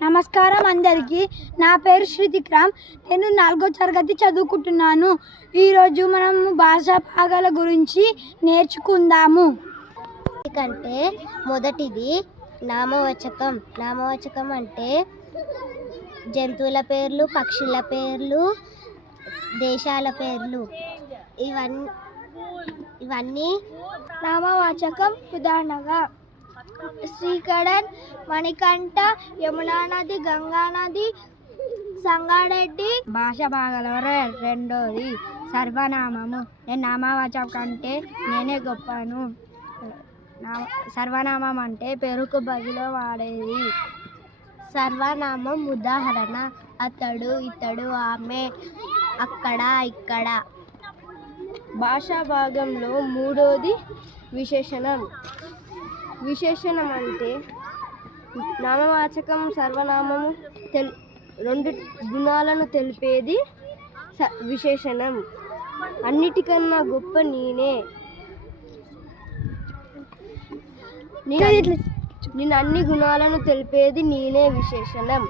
నమస్కారం అందరికీ. నా పేరు శ్రుతిక్రామ్. నేను 4వ తరగతి చదువుకుంటున్నాను. ఈరోజు మనం భాషా భాగాల గురించి నేర్చుకుందాము. కంటే మొదటిది నామవాచకం. నామవాచకం అంటే జంతువుల పేర్లు, పక్షుల పేర్లు, దేశాల పేర్లు, ఇవన్నీ నామవాచకం. ఉదాహరణగా శ్రీకరణ్, మణికంఠ, యమునా నది, గంగా నది, సంగారెడ్డి. భాష భాగాలలో రెండోది సర్వనామము. నేను నామవాచకం కంటే నేనే గొప్పను. సర్వనామం అంటే పేరుకు బదులు వాడేది. సర్వనామం ఉదాహరణ అతడు, ఇతడు, ఆమె, అక్కడ, ఇక్కడ. భాషా భాగంలో మూడోది విశేషణం. విశేషణం అంటే నామవాచకం, సర్వనామము రెండు గుణాలను తెలిపేది విశేషణం. అన్నిటికన్నా గొప్ప నేనే, నేను అన్ని గుణాలను తెలిపేది నేనే విశేషణం.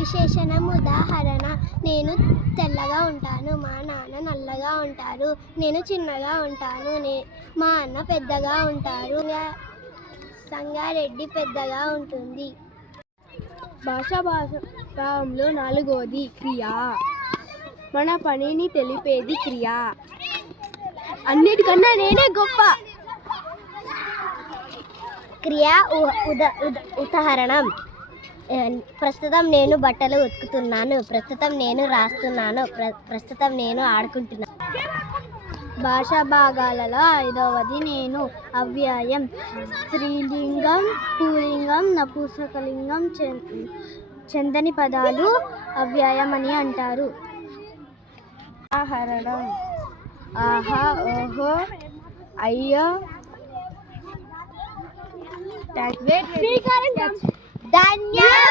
విశేషణం ఉదాహరణ నేను తెల్లగా ఉంటాను, మా నాన్న నల్లగా ఉంటారు, నేను చిన్నగా ఉంటాను, మా అన్న పెద్దగా ఉంటారు, సంగారెడ్డి పెద్దగా ఉంటుంది. భాషా భాగంలో నాలుగోది క్రియ. మన పనిని తెలిపేది క్రియ. అన్నిటికన్నా నేనే గొప్ప. క్రియ ఉదాహరణం ప్రస్తుతం నేను బట్టలు ఉతుకుతున్నాను, ప్రస్తుతం నేను రాస్తున్నాను, ప్రస్తుతం నేను ఆడుకుంటున్నాను. భాషా భాగాలలో ఐదవది నేను. అవ్యయం. స్త్రీలింగం, పుల్లింగం, నపుంసకలింగం, చెందని పదాలు అవ్యయం అని అంటారు. ఉదాహరణం ఆహా, ఓహో, అయ్యో. ధన్యవాదాలు.